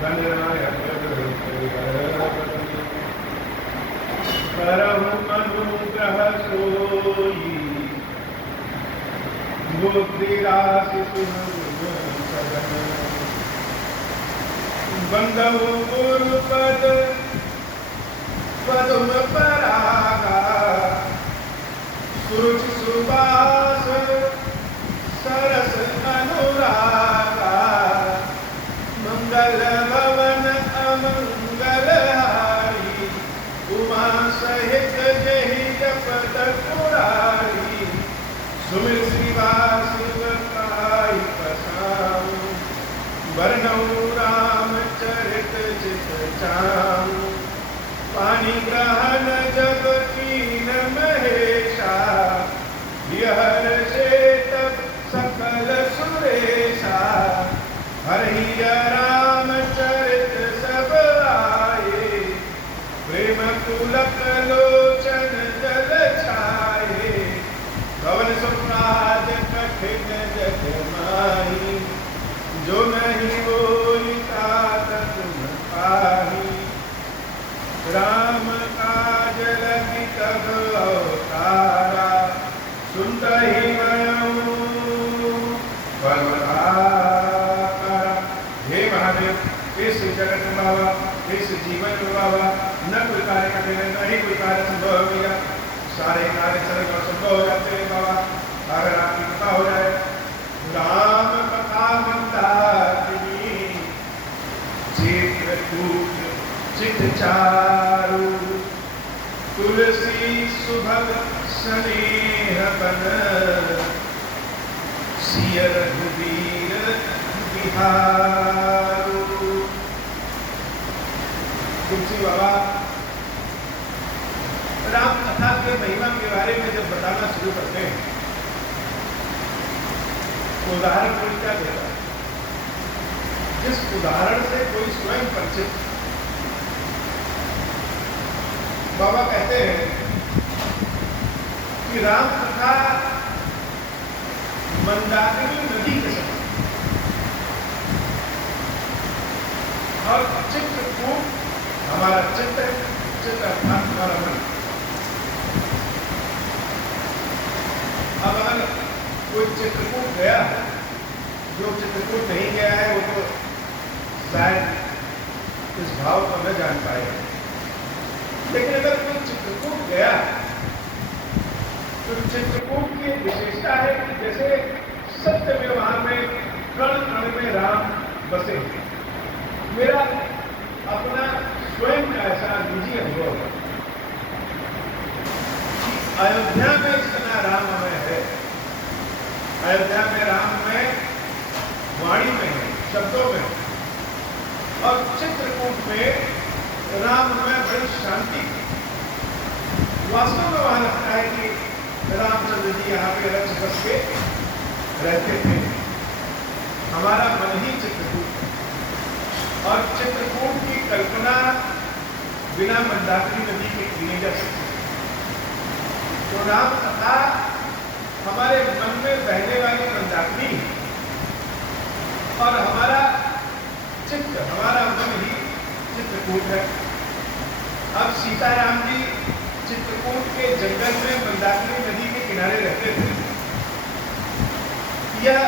करहु अनुग्रह सोई बुद्धि राशि सदन बंधु गुरु पद पदम परागा सुरुचि सुबास सरस अनुरागा मंगल भवन अमंगल हारी उमा सहित जहि जपत पुरारी सुमिर श्रीवास शिवकाई पसाऊ वर्णऊ रामचरित चित चाऊ पानी ग्रहण जब कीन महेशा यहर से तब सकल सुरेशा हरि रामचरित सब आए प्रेम पुलक लोचन जल छाए कवन सुप्राज कठिन जग माही जो नहीं बोई तात तुम पाही राम काज लगी तब अवतारा सुनत ही मयऊ परवतारा। हे महादेव इस जगत में बाबा इस जीवन में बाबा न कोई कार्य कठिन है न ही कोई कार्य संभव हो गया सारे कार्य सरल और संभव हो जाते हैं बाबा अगर आपकी कृपा हो जाए। राम कथा मंदाकिनी चित्रकूट चित चारु तुलसी सुभग स्नेह बन सिय रघुवीर बिहारू। तुलसी बाबा राम कथा के महिमा के बारे में जब बताना शुरू करते हैं तो उदाहरण कोई क्या देता है जिस उदाहरण से कोई स्वयं परिचित। बाबा कहते हैं कि राम कथा मंदाकिनी नदी के समान और चित्रकूट हमारा चित्त है चित्त अर्थात हमारा मन। अब अगर कोई चित्रकूट गया जो चित्रकूट नहीं गया है वो तो शायद इस भाव को न जान पाएगा लेकिन अगर कोई चित्रकूट गया तो चित्रकूट की विशेषता है कि जैसे सत्य व्यवहार में कण कण में राम बसे। मेरा अपना स्वयं का ऐसा निजी अनुभव है अयोध्या में इतना राममय है अयोध्या में राम में वाणी में है शब्दों में और चित्रकूट में राम में बड़ी शांति। वास्तव में वहां लगता है कि रामचंद्र जी यहाँ पे रच बस के रहते थे। हमारा मन ही चित्रकूट है और चित्रकूट की कल्पना बिना मंदाकिनी नदी के की नहीं जा सकती। तो राम कथा हमारे मन में बहने वाली मंदाकिनी और हमारा चित्त हमारा मन ही चित्रकूट है। अब सीताराम जी चित्रकूट के जंगल में मंदाकिनी नदी के किनारे रहते थे। यह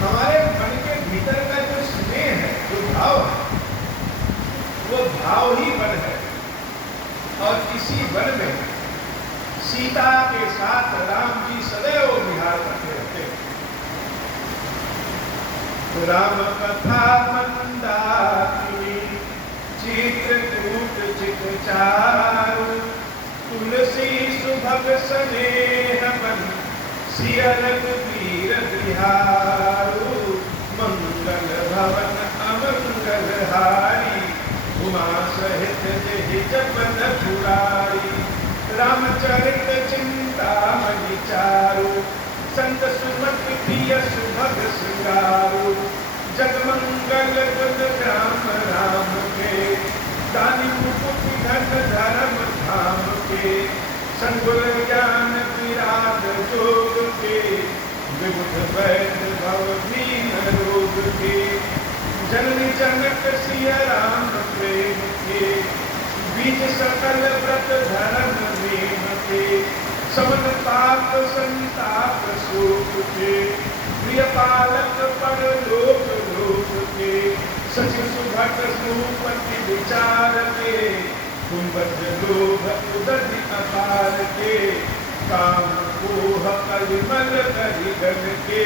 हमारे मन के भीतर का जो स्नेह है जो भाव है वो भाव ही वन है और इसी वन में सीता के साथ राम जी सदैव विहार करते रहते हैं। राम कथा मंदाकिनी चित्रकूट चित चारु तुलसी सुभग स्नेह बन सिय रघुवीर बिहारू मंगल भवन अमंगल हारी उमा सहित जहि जपत पुरारी रामचरित चिंतामणि चारु संत सुमति प्रिय सुभग श्रृंगारू जगमंगल गुण ग्राम राम के दानी मुकुट धन धर्म धाम के संगुल ज्ञान विराग जोग के विबुध वैद्य भव भीम रोग के जननी जनक सिया राम प्रेम के, बीज सकल व्रत धर्म नेम के, समन पाप संताप शोक के, प्रिय पालक पर लोक लोक के, सचिव सुभट सुपति विचार के, कुंभज लोभ उदधि अपार के, काम कोह कलिमल करिगन के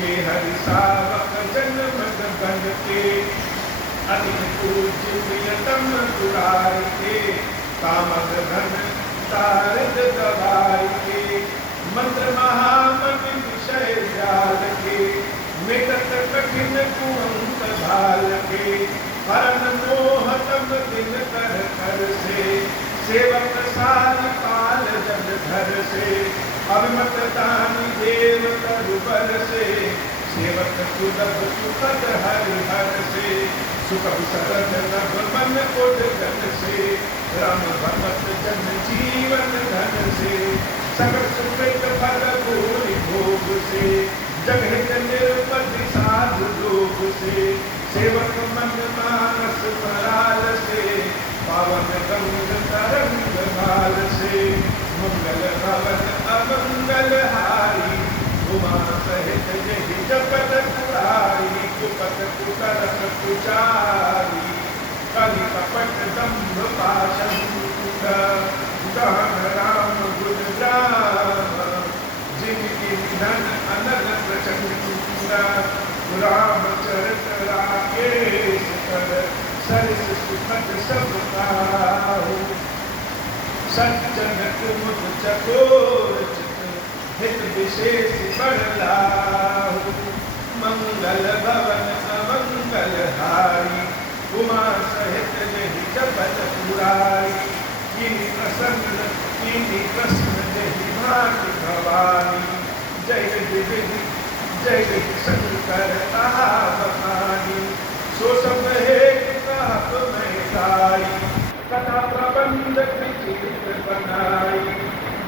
हरि सावक जन्म बन के, अति पूज्य प्रियतम दुराई के, कामद धन तारद दबाई के, मंत्र महामति विषय जाल के, मिटत कठिन कुंत भाल के, हरण मोहतम दिन कर कर से, सेवक साल पाल जन धर से, अभिमत दानी देव तरुबर से, सेवक सुलभ सुखद हरि हर से, सुखद सरद नभ मन उद्गत से, राम भगत जन जीवन धन से, सकल सुकृत फल भूरि भोग से, जगहित निरपति साधु लोग से, सेवक मन मानस पराल से, पावन गंग तरंग भाल से, मंगल भवन अमंगल हारी, उमा सहित जहि जपत पुरारी, कुपत कुकरत कुचारी, कलि कपट दंभ पाशं गहन राम गुण राम, जिनके निधन अनल प्रचंड, रामचरित राकेश कर, सरिस सुखद सब काहू, सज्जन कुमुद चकोर चित, हित विशेष बड़लाहु, मंगल भवन अमंगल हारी, उमा सहित जहि जपत पुरारी, किनि प्रसन्न किनि प्रश्न जहि भाति भवानी, जय विधि जय शंकर कहा बखानी, सो सब हेतु कह मैं गाई, कथा प्रबंध विचित्र बनाई,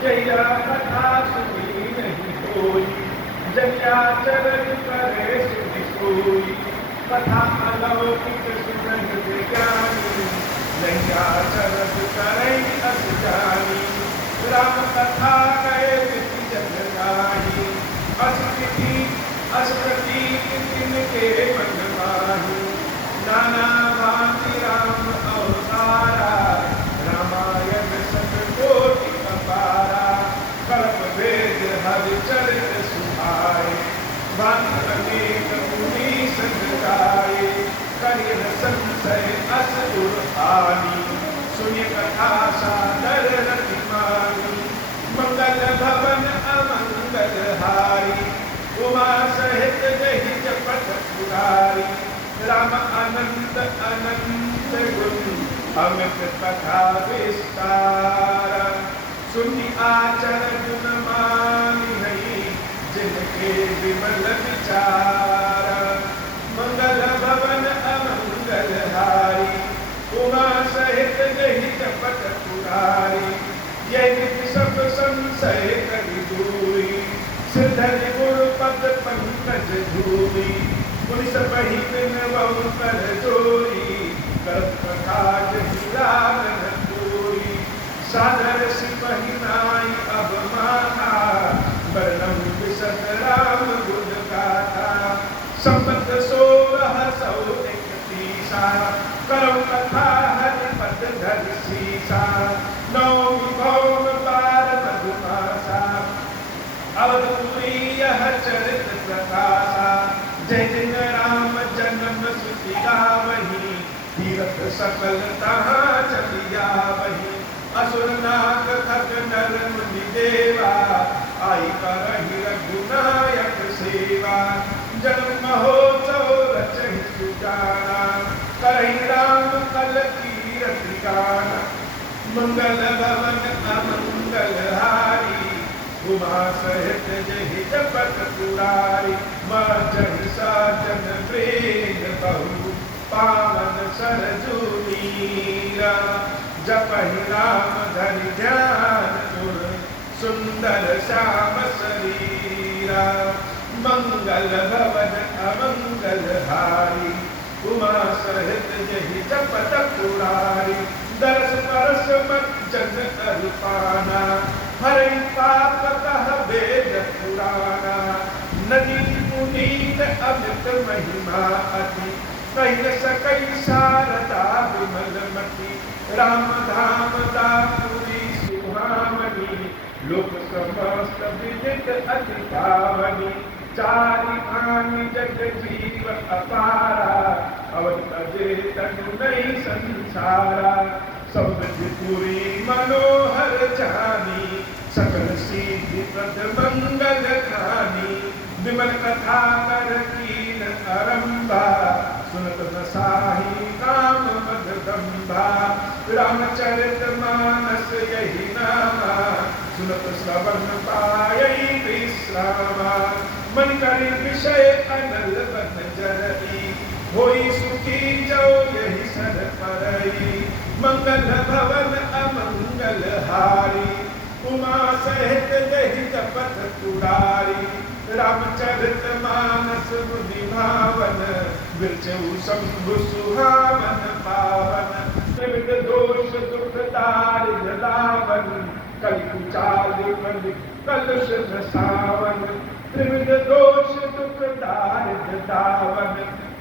जया कथा सुनी नहीं होई, जया चरण करे सुनि सोई, कथा अलौकिक सुनहि ज्ञानी, जया चरण करे अस जानी, राम कथा गए विधि जग गाही, अस्मृति तिनके मन माही, नाना भांति राम अवतारा, रामायण सब कोटि अपारा, कल्प वेद हरि चरित सुहाए, भांति अनेक मुनि संग गाए, करिय संशय असुर हानि, सुनि कथा सादर रति मानी, मंगल भवन अमंगल हारी, उमा सहित जहि जपत पुरारी, राम अनंत अनंत गुण अमित कथा विस्तार, सुनि आचर गुण मानि नहीं, जिनके विमल विचार, मंगल भवन अमंगल हारी, उमा सहित जहि जपत पुरारी, यही सब संशय करि दूरी, सिद्धि गुरु पद पंकज धूरी, पुनि सबहि बिनवउ कर जोरी, करत प्रकाश हिरानन पूरी, सादर सिपहि नाई अब माथा, वर्णम विशद राम गुण गाथा, संबत 1631 करौ कथा हरि पद धरि सीसा, नौमी भौम बार मधुमासा, अवधपुरी यह चरित प्रकाशा, जय दिन राम जन्म सुति गावही, तीरथ सकल तहाँ चलिया वही, असुर नाग खग नर मुनि देवा, आई करहि रघुनायक सेवा, जन्म महोत्सव रचहि सुजाना, करहि राम कल कीरति गाना, मंगल भवन अमंगल हारी, उमा सहित जहि जपत पुरारी, माचहि साजन प्रेम बहु, पावन सरजू नीरा, जपहि राम धरि ध्यान गुर, सुंदर श्याम शरीरा, मंगल भवन अमंगल हारी, सहित यही जपत पुरारी, दरस परस मत जन अल्पाना, हरि पाप कह वेद पुराना, नदी पुनीत अमित महिमा अति, कही सकई शारदा विमलमती, राम धाम दापुरी सुहामनी, लोक समस्त विदित अति पावनी, चारि आनि जग जीव अपारा, अवध तजे तनु नहीं संसारा, समृद्धिपुरी मनोहर जानी, सकल सिद्धि प्रद मंगल खानी, विमल कथा कर कीन अरंभा, सुनत न साही काम मददंभा, रामचरित मानस यही नामा, सुनत श्रवण पायई विश्रामा, मन करि विषय अनल बन जरई, होई सुखी जो यही सर परई, मंगल भवन अमंगल हारी, उमा सहित यही जपत पुरारी, रामचरित मानस मुनि भावन, विरचऊ शंभु सुहावन पावन, त्रिविध दोष दुख दारिद्र दावन, कलि कुचाल कलुष सावन, त्रिविध दोष दुख दारिद्र दावन,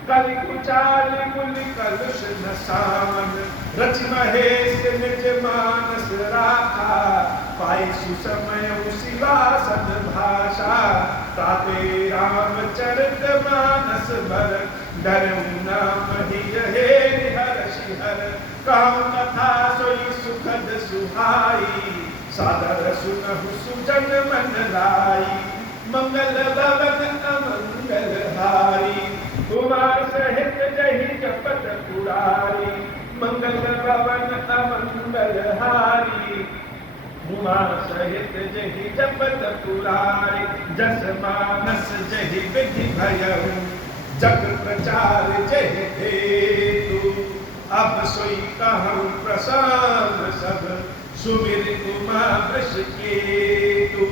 कलि कुचाल मुनि कलुष सावन, रच महेश निज मानस राखा, पाई सुसमय शिवासन भाषा, ताते रामचरित मानस भर, डरऊ नाम ही हे हर शिहर, कहूँ कथा सोई सुखद सुहाई, सादर सुनहु सुजन मन लाई, मंगल भवन अमंगल हारी, कुमार सहित जही जपत पुरारी, मंगल भवन अमंगल हारी, उमा सहित जही जपत पुरारी, जस मानस जही विधि भयउ, जग प्रचार जहि हेतु, अब सोई कहूँ प्रसन्न सब, सुमिर उमा वृष केतु,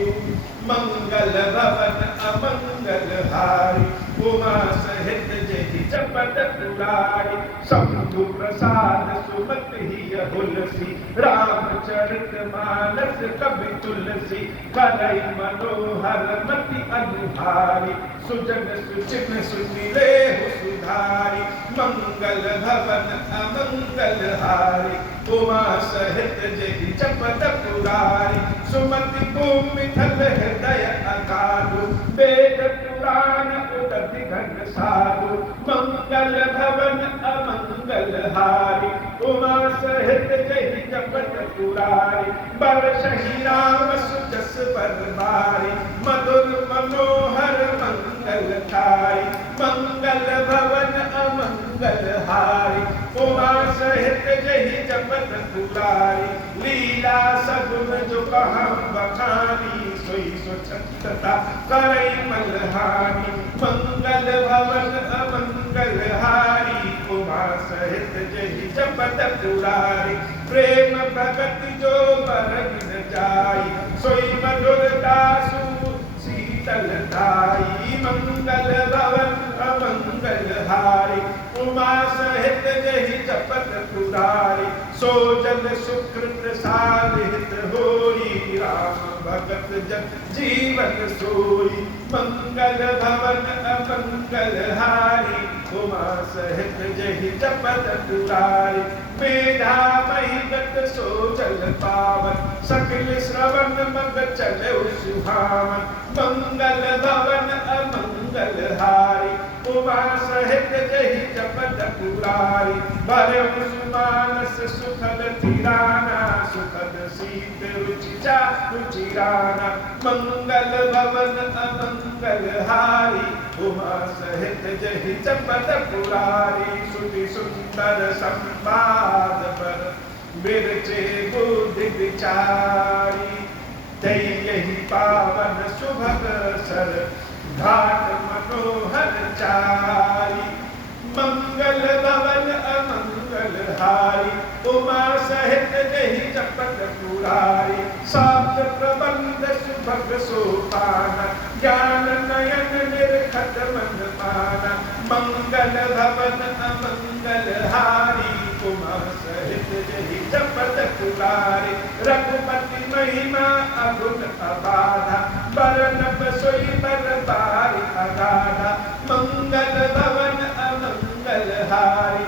मंगल भवन अमंगल हारी, उमा सहित जहि जपत पुरारी, शंभु प्रसाद सुमत ही हुलसी, रामचरित मानस कवि तुलसी, करई मनोहर मति अनुहारी, सुजन सुचिन सुनिले सुधारी, मंगल भवन अमंगल हारी, उमा सहित जहि जपत पुरारी, सुमति भूमि थल हृदय अगाधु, वेद पुराण उदधि घन साधु, मंगल भवन अमंगल हारी, उमा सहित जहि जपत पुरारी, बरसहि राम सुजस बरबारी, मधुर मनोहर मंगल खाई, मंगल भवन अमंगल हारी, उमा सहित जहि जपत पुरारी, लीला सगुन जो कहम बखानी, सोई स्वच्छता करई मलहानी, मंगल भवन अमंगल हारी, उमा सहित जहि जपत पुरारी, प्रेम भगति जो बरन जाई, सोई मधुर दासु शीतल दाई, मंगल भवन अमंगल हारी, उमा सहित जहि जपत पुरारी, सो जन सुकृत साधित होई, राम भगत जन जीवन सोई, मंगल भवन अमंगल हारी, उमा सहित जहि जपत पुरारी, मेधा महिगत सो जल पावन, सकल श्रवण मग चले सुहावन, मंगल भवन अमंगल हारी, उमा सहित जहि जपत पुरारी, भरऊ सुमानस सुखद थिराना, सुखद शीत रुचि रुचिराना, मंगल भवन अमंगल हारी, उमा सहित जहि जपत पुरारी, सुति सुंदर संवाद पर बिरचे बुद्धि विचारी, यही पावन सुभग सर, घाट मनोहर चारी, मंगल भवन अमंगल हारी, उमा सहित जहि जपत पुरारी, शास्त्र प्रबंध सुभग सोपाना, ज्ञान नयन निर्खत मन माना, मंगल भवन अमंगल महिमा अगुण अबाधा, बरनब सोई बरबारी अगाधा, मंगल भवन अमंगल हारी,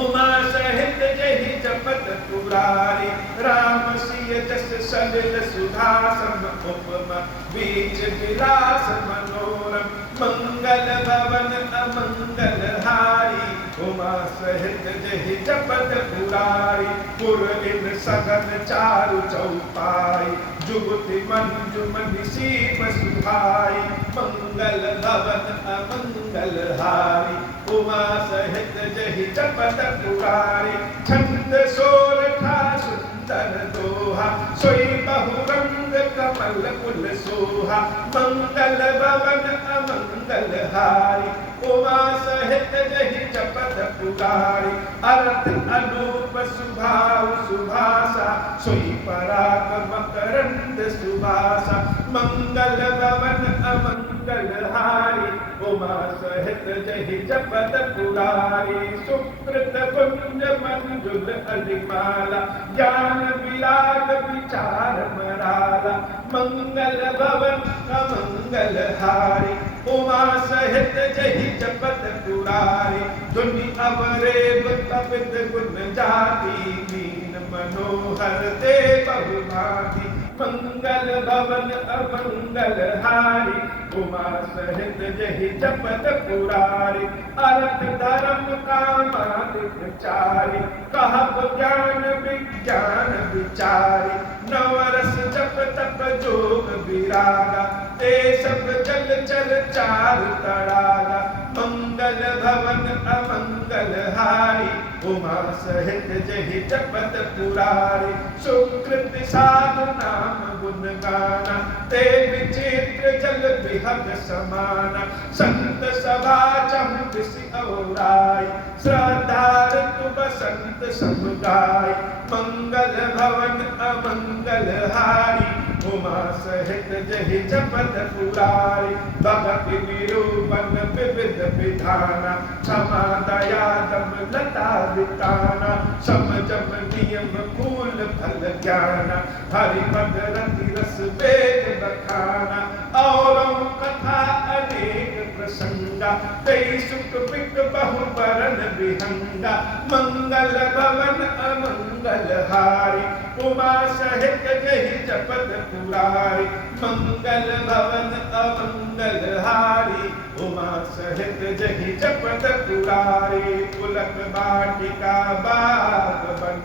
उमा सहित जहि जपत पुरारी, राम सिय जस सलिल सुधा सम उपमा, बीच विलास मनोरम, मंगल भवन अमंगल हारी, उमा सहित जहि जपत पुरारी, पुर इन सघन चारु चौपाई, जुगति मंजुमन सीप सुहाई, मंगल भवन अमंगल हारी, उमा सहित जहि जपत पुरारी, छंद सोरठा सुंदर दोहा, सोई बहुरंग कमल कुल सोहा, मंगल भवन अमंगल हारी, उमा सहित जहि जपत पुरारी, अर्थ अनूप सुभाव सुभासा, सोई पराक्रम करंद सुभासा, मंगल भवन अमंगल हारी, उमा सहित जहि जपत पुरारी, सुकृत कुंज मंजुल अलिमाला, ज्ञान विराग विचार मराला, मंगल भवन अमंगल हारी, उमा सहित जहि जपत पुरारी, धुनि अवरेब कपित गुण जाति, मीन मनोहर दे बहुभांति, मंगल भवन अमंगल हारी, उमा सहित जहि जपत पुरारी, अर्थ धर्म कामादिक चारि, कहब ज्ञान विज्ञान विचारी, नवरस जप तप जोग विरागा, ते सब जल चल चारु तड़ागा, मंगल भवन अमंगल हारी, उमा सहित जहि जपत पुरारी, सुकृत साधु नाम गुण गाना, ते विचित्र जल विहग समाना, संत सभा चहुदिसि औराई, श्रद्धार तु बसंत समुदाय, मंगल भवन अमंगल हारी, उमा सहित जहि जपत पुरारी, भगति निरूपण विविध विधाना, क्षमा दया दम लता विताना, समझम नियम कूल फल ज्ञाना, हरिपद रति रस वेद बखाना, और कथा अनेक प्रसंगा, कई सुख पिक बहु बरन विहंगा, मंगल भवन अमंगल हारी, उमा सहित जहि जपत पुरारी, मंगल भवन अमंगल हारी, उमा सहित जहि जपत पुरारी, पुलक वाटिका बाग बन,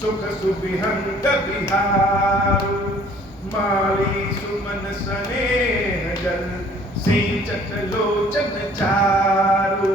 सुख सुविहंग बिहारू, माली सुमन स्नेह जल, सिंचत लोचन चारु,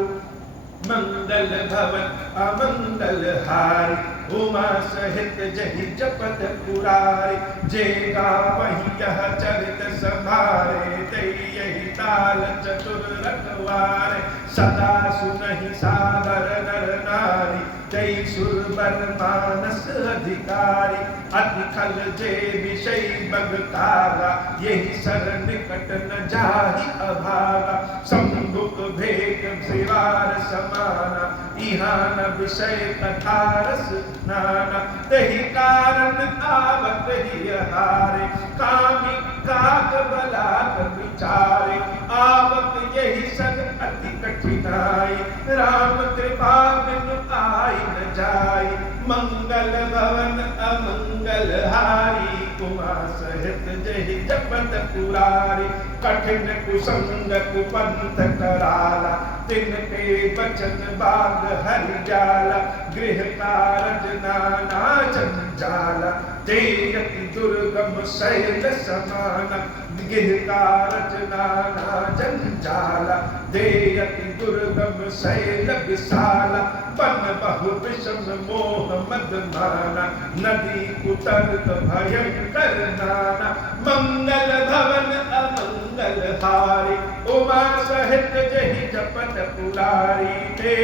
मंगल भवन अमंगल हारी, उमा सहित जहि जपत पुरारी, जे गावहि यह चरित संभारे, ते यही ताल चतुर रखवारे, सदा सुनहि सादर नर नारी, जय सुरबर मानस अधिकारी, अति खल जे विषय बगतागा, यही सर निकट न जाहि अभागा, संभुक भेक सिवार समाना, इहा न विषय कथा रस नाना, तहि कारण आवत ही हारे, कामी काक बलाक विचारे, आवत यही सग अति कठिनाई, राम कृपा बिनु आई न जाई, मंगल भवन अमंगल हारी, उमा सहित जहि जपत पुरारी, कठिन कुसंग कुपंथ कराला, तिनके बचन बाग हरि जाला, गृह कारज नाना जंजाला, तेयति दुर्गम शैल समाना, गृह कारज नाना जंजाला, देयति दुर्गम शैल विशाला, बन बहु विषम मोह मद माना, नदी उतरत भयंकर नाना, मंगल भवन अमंगल हारी, उमा सहित जहि जपत पुरारी, ते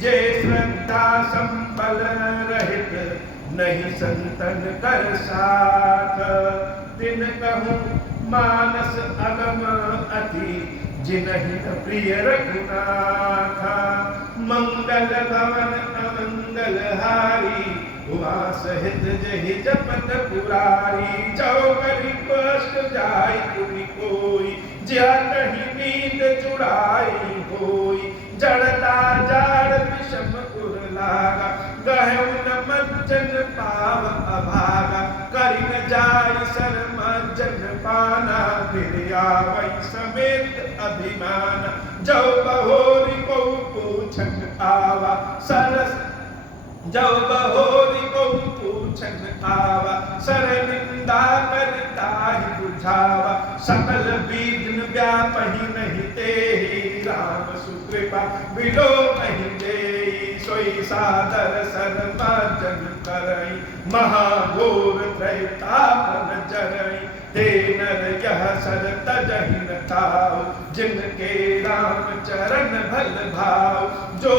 जे श्रद्धा संबल रहित, नहीं संतन कर साथ, दिन कहूँ मानस अगम अति, जिनहि प्रिय रघुनाथ, मंगल भवन अमंगल हारी, उमा सहित जहि जपत पुरारी, जो करी कष्ट जाय पुनि कोई, ज्या कहीं नींद चुड़ाई होई। जड़ता जाड़ विषम उर लागा, गहु न मज्जन पाव अभागा। करि न जाय सर मज्जन पाना, फिर आवै समेत अभिमाना। जो बहोरी को पूछन आवा सरस, जो बहोरी को पूछन आवा, सर निंदा करता ही बुझावा। सकल विघ्न व्यापहि नहीं तेहि, राम सुकृपा बिलो नहीं देई। सोई सादर सर मज्जन करई, महाघोर त्रैतापन जरई। ते नर यह सर तजहि न ताऊ, जिनके राम चरण भल भाव। जो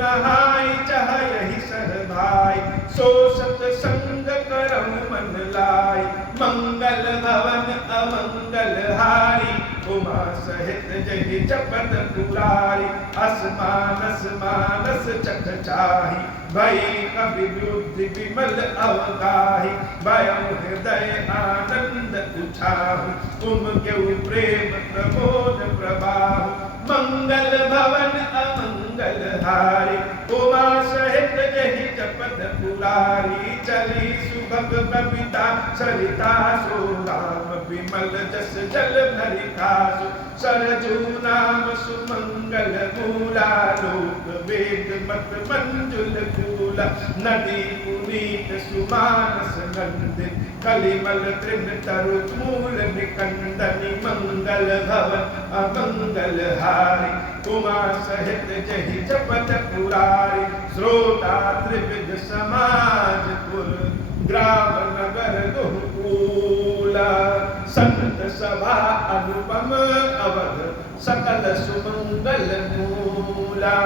नहाई चाह यही सर भाई, सो सतसंग करहु मन लाई। मंगल भवन अमंगल हारी, उमा सहित जहि जपत पुरारी। असमानस मानस चख चाही, भई कवि बुद्धि विमल अवगाही। भयउ हृदय आनंद उछाहु, तुम क्यों प्रेम प्रमोद प्रवाहु। मंगल भवन अमंगल हारी, उमा सहित जहि जपत पुरारी। चली सुभग कविता सरिता सो, राम विमल जस जल भरि खासु। सरजू नाम सुमंगल मूला, लोक वेद मत मंजुल कूला। नदी पुनीत सुमानस नंदित, कलिमल तृण तरु मूल निकंदनी। मंगल भवन अमंगल हारी, उमा सहित जहि जपत पुरारी। श्रोता त्रिविध समाज कुल, ग्राम नगर दुहकूला। संत सभा अनुपम अवध, सकल सुमंगल मूला।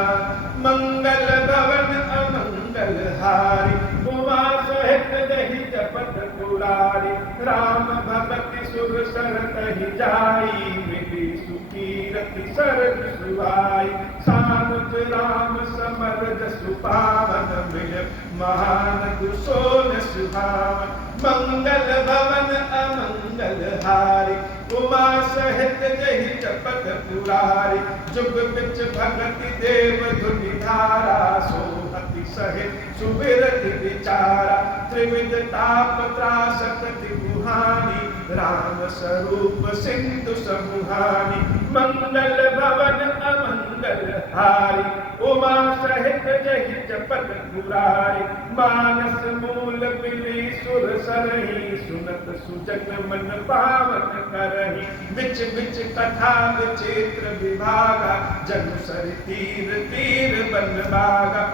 मंगल भवन अमंगल हारी, उमा सहित जहि जपत पुरारी। राम भगति सुर सरतहि जाई, मिली सुखी रति सरज सुहाई। सानुज राम समर जसु पावन, मिल महान कुशोन सुहावन। मंगल भवन अमंगल हारी, उमा सहित जहि जपत पुरारी। जुग बिच भगति देव धुनि धारा, सो अति सहित सुबिरति विचारा। त्रिविध ताप त्रासक तिगुहानी, राम स्वरूप सिंधु समुहानी। मंगल भवन अमंगल हारी, उमा सहित जहि जपत पुरारी। मानस मूल मिली सुर सरही, सुनत सुजन मन पावन करही। बिच बिच कथा विचित्र विभागा, जनु सरि तीर तीर बन बागा।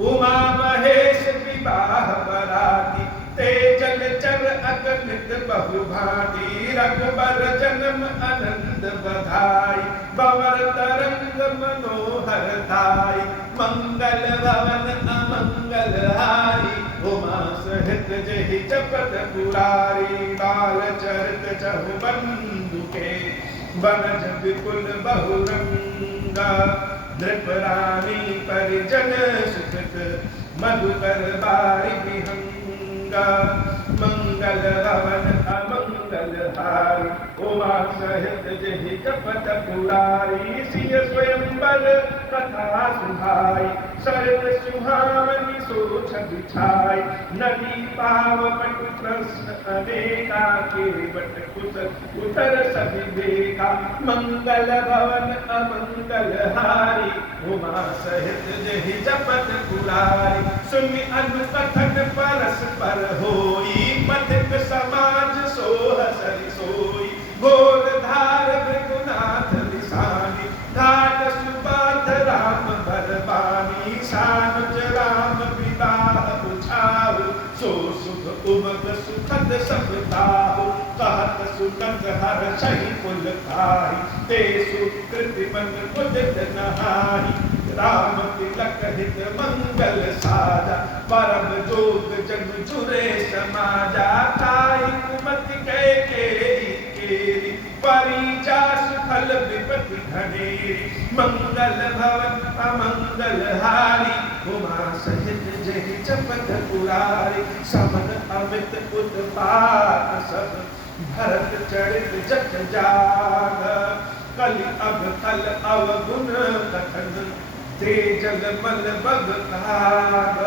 उमा महेश विवाह बराती, ते जल चर अगणित बहु भांति। रघुबर जन्म आनंद बधाई, भंवर तरंग मनोहर धाई। मंगल भवन अमंगल हारी, उमा सहित जहि जपत पुरारी। बाल चरित चहु बंधु के, बनज विपुल बहुरंगा। नृपरानी परिजन सुकृत, मधुकर बारी विहंगा। मंगल भवन अमंगल हारी, उमा सहित जहि जपत पुरारी। सिय स्वयंवर कथा सुहाई, सरद सुहावनी सोच बिछाई। नदी पाव पटु प्रश्न अनेका, केवट कुशल उतर सभी देखा। मंगल भवन अमंगल हारी, उमा सहित जहि जपत पुरारी। सुनि अनुकथन परस्पर होई, पथिक समाज सोह सरि सोई। घोर धार भृगुनाथ लिसानी, घाट सुबाध राम बलवानी। सानुज राम विवाह उछाऊ, सो सुख उमग सुखद सब ताहु। कहत सुनत हर्षहि कुल खाई, ते सुकृति मन मुदित नहाई। राम तिलक हित मंगल साजा, परम जोग जग जुरे समाजा। ताहि कुमति कै केरी केरी, परिजा सुफल विपति घनेरी मंगल भवन अमंगल हारी उमा सहित जहि जपत पुरारी समन अमित उत्पात सब भरत चरित जग जाग कलि अब कल अवगुण कथन तेजल मल बग भाग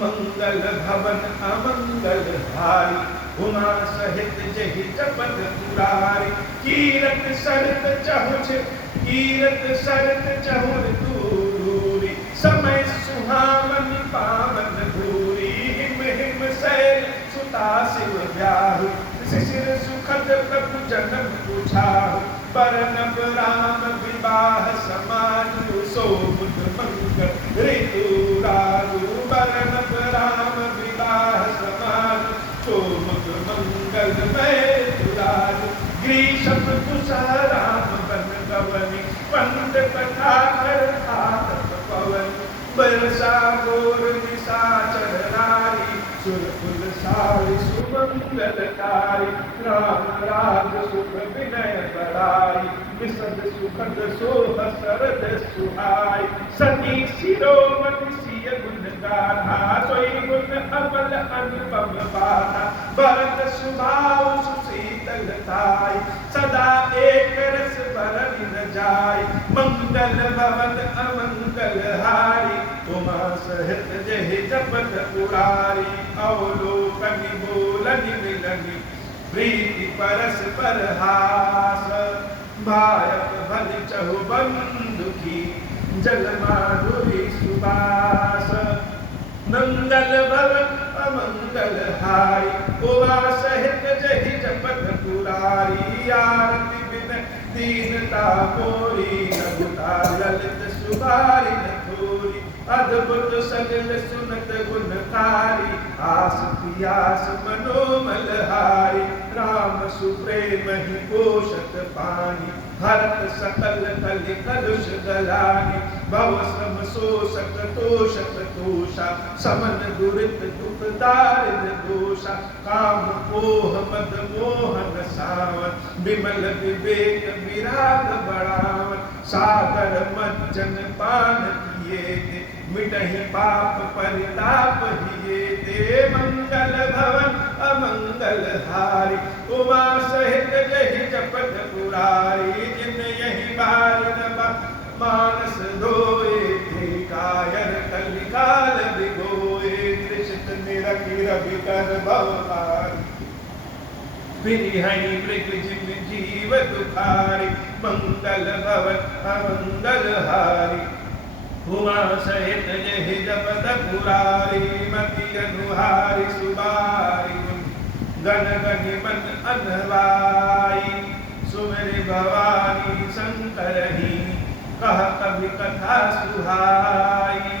मंगल भवन अमंगल हारी उमा सहित जहि जपत पुरारी कीरत सरत चहुछ कीरत सरत चहुर दूरी समय सुहावन पावन धूरी हिम हिम शैल सुता शिव ब्याहु शिशिर सुखद प्रभु जन्म पुछाहु बरनब राम विवाह समाजु सोमुद मंगल ऋतु राजु बरनब राम विवाह समाजु सोमुद मंगल में तुराजु ग्रीष्म कुशह राम बन गवनी पंड कथा कर आतप पवन बरसा गोर निशाचर नारी सुरकुल सारी सुमंगलकारी राम राज सुख विनय बड़ाई विशद सुखद सोह सरद सुहाई सती शिरोमणि सिय गुण गाथा सोई गुण अमल अनुपम बाधा भरत सुभाव सुशीतल ताई सदा एक रस बरन न जाय मंगल भवन अमंगल हारी उमा सहित जहि जपत पुरारी अवलोकनि बोलनि मिलनि प्रीति परस पर हास भारत भल चहु बंधु की जल माधुरी सुबास मंगल भवन अमंगल हारी उमा सहित जहि जपत पुरारी आरती बिन दीनता मोरी रघुता ललित सुबारी थोरी अद्भुत सजल सुनत गुणकारी आस पियास मनोमल हारी राम सुप्रेम ही पोषक पानी भरत सकल कलि कलुष गलानी भव श्रम शोषक तोषक तोषा समन दुरित दुख दारिद दोषा काम मोह मद मोहन सावन विमल विवेक विराग बढ़ावन सागर मज्जन पान किए थे मिटहि पाप परिताप हिये ते मंगल भवन अमंगल हारी उमा सहित जहि जपत पुरारी जिन यही बार मानस धोए थे कायर कलिकाल विगोए त्रिषित निरखि रवि कर भवपार विरिहनि मृग जिम जीव दुखारी मंगल भवन अमंगल हारी उमा सहित जहि जपत पुरारी मति अनुहारी सुबारी गण गणि मन अनवाई सुमिर भवानी शंकर ही कह कवि कथा सुहाई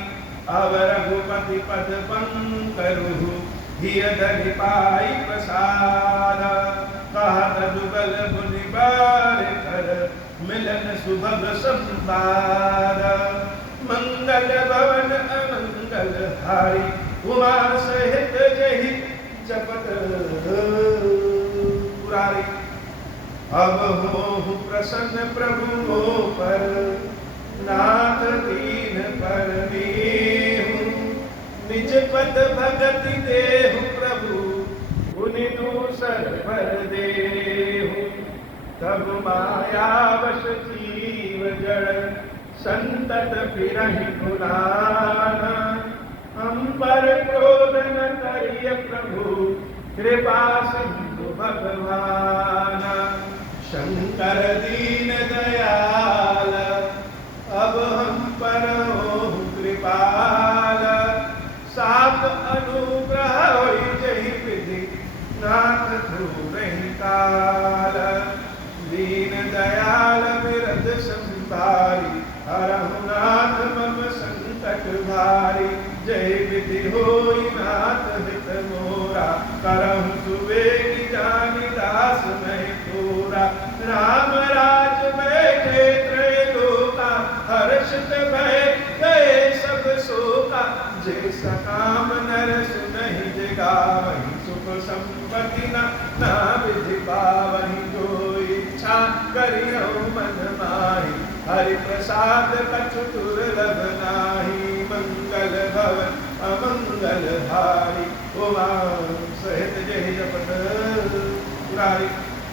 अब रघुपति पद पंकरु हिय धरि पाई प्रसाद कहत जुगल मुनि बार कर मिलन सुभग संवाद मंगल भवन अमंगल हारी उमा सहित जहि जपत पुरारी अब हो प्रसन्न प्रभु पर नाथ दीन पर निज पद भगति देहु प्रभु उनि दूसर भर देहु तब मायावश जीव जड़ संतत फिरहि पुराना हम पर क्रोध न करिय प्रभु कृपा सिंधु भगवान शंकर दीन दयाल अब हम पर हो कृपाल सात अनुग्रह होई जहि विधि नाथ ध्रुवहि काल दीन दयाल विरद संभारी हरहु नाथ मम संकट भारी जय विधि होई नाथ हित मोरा करहु सुवेगी जानि दास मैं तोरा राम राज बैठे त्रैलोका हर्षित भय गए सब शोका जैसा काम नर सुनहि जगावहि सुख संपत्ति ना विधि पावहि जो इच्छा करियो मन माहि हरि प्रसाद कछु दुर्लभ नाही, मंगल भवन अमंगल हारी, उमा सहित जय जपत पुरारी।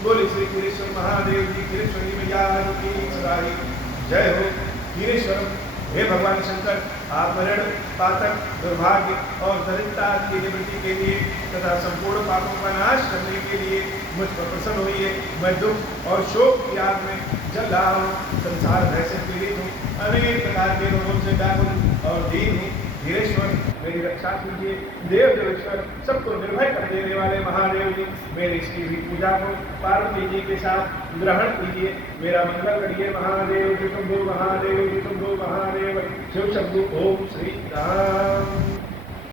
बोले श्री गिरीश्वर महादेव जी, गिरीश्वरी मैया की सवारी जय हो। गिरीश्वर हे भगवान शंकर, आप मरण, पातक, दुर्भाग्य और दरिद्रता की निवृत्ति के लिए तथा संपूर्ण पापों का नाश करने के लिए मुझ पर प्रसन्न होइए। मैं दुख और शोक की आग में जल रहा हूँ, संसार भय से पीड़ित हूँ, अनेक प्रकार के रोगों से व्याकुल और दीन हूँ। गिरीश्वर मेरी रक्षा कीजिए। देव देवेश्वर, सबको निर्भय कर देने वाले महादेव जी, मेरी इसकी भी पूजा को पार्वती जी के साथ ग्रहण कीजिए। मेरा मंगल करिए महादेव, विशंभु महादेव, विशंभु महादेव, शिव शंभु। ओम श्री राम।